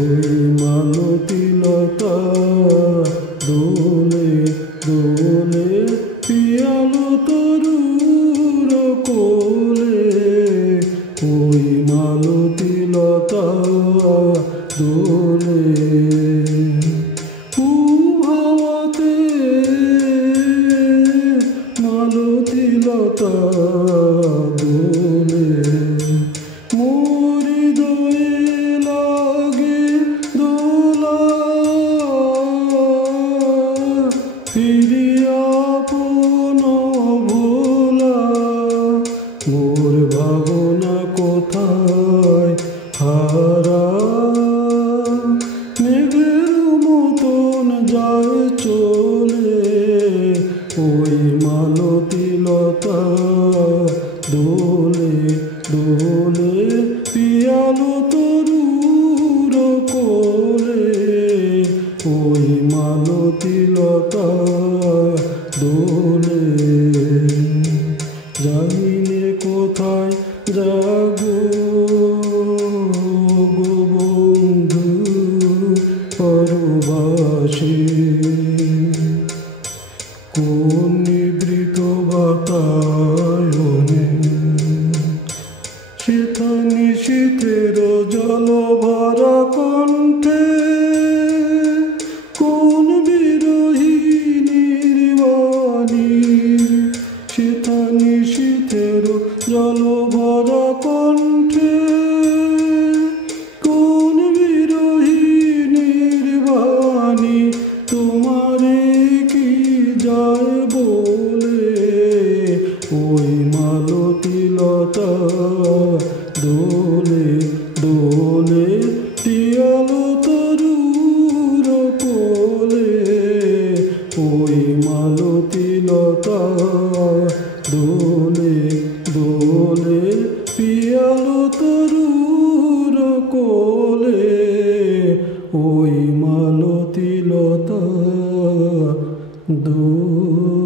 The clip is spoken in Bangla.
ওই মালতী লতা দোলে দোলে পিয়ালো তরুর কোলে। ওই মালতী লতা দোলে হাওয়াতে মালতী লতা দোলে। মোর হৃদয়ে লাগে দোলা ফিরিয়া আপন ভোলা। মোর ভাবনা কোথায় হারা মেঘের মতন যায় চলে। ওই মালতী লতা দোলে দোলে পিয়ালো তরুর কোলে। ওই মালতী লতা দোলে জানিনে কোথায় যাগো গো বন্ধু পরবাসী। কোন নিবৃত বাতায়নে সেথা নিশীথের জল ভরা কণ্ঠে। কোন বিরহিণীর বাণী সেথা নিশীথের জল ভরা কণ্ঠে। কোন বিরহিণীর বাণী তোমারে কি যায় বলে। ওই মালতী লতা দোলে দোলে পিয়ালো তরুর কোলে। ওই মালতী লতা দোলে দোলে পিয়ালো তরুর কোলে। ওই মালতী লতা দোলে।